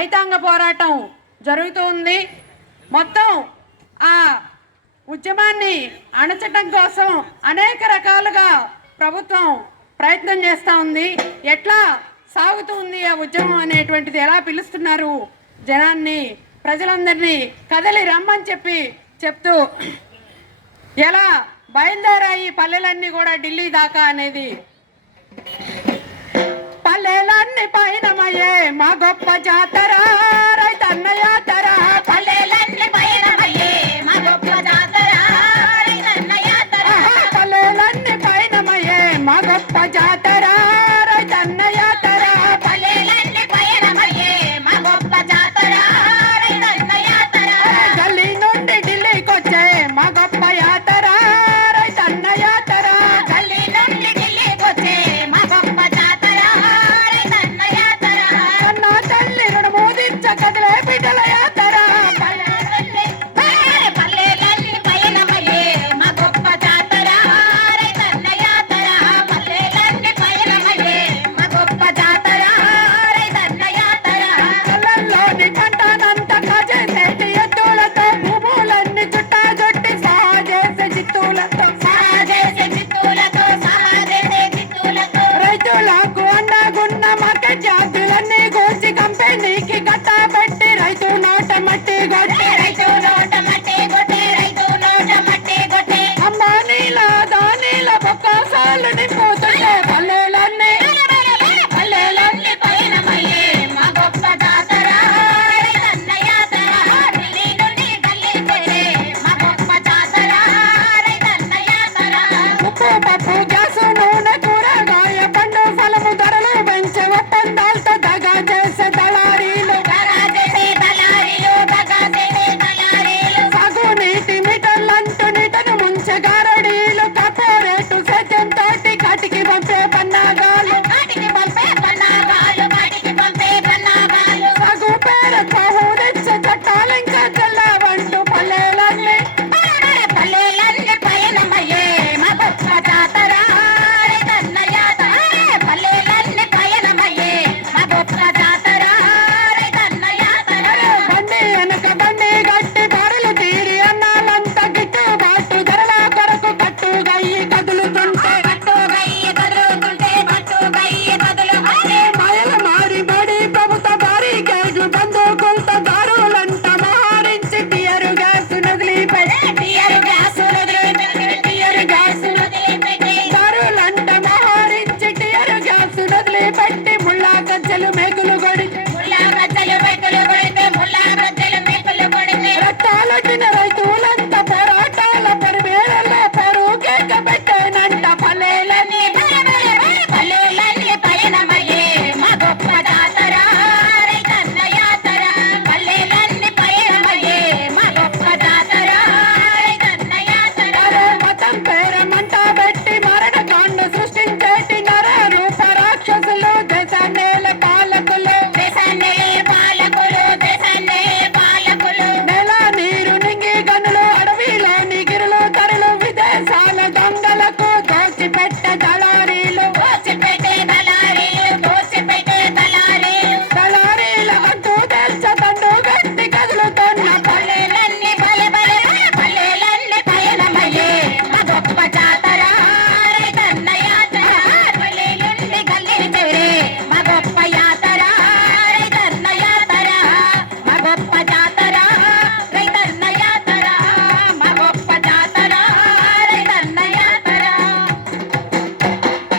రైతాంగ పోరాటం జరుగుతుంది. మొత్తం ఆ ఉద్యమాన్ని అణచటం కోసం అనేక రకాలుగా ప్రభుత్వం ప్రయత్నం చేస్తూ ఉంది. ఎట్లా సాగుతుంది ఆ ఉద్యమం అనేటువంటిది ఎలా పిలుస్తున్నారు జనాన్ని ప్రజలందరినీ కదలి రమ్మని చెప్పి చెప్తూ ఎలా బయలుదేరాయి పల్లెలన్నీ కూడా ఢిల్లీ దాకా అనేది. పల్లెలన్నీ పైనమయ్యే మా గొప్ప జాతర? రైతన్న యాతర పల్లెలన్నీ పయనమయ్యే మా గొప్ప జాతర. రైతన్న ఆహా, పల్లెలన్నీ పైనమయ్యే మా గొప్ప జాతర.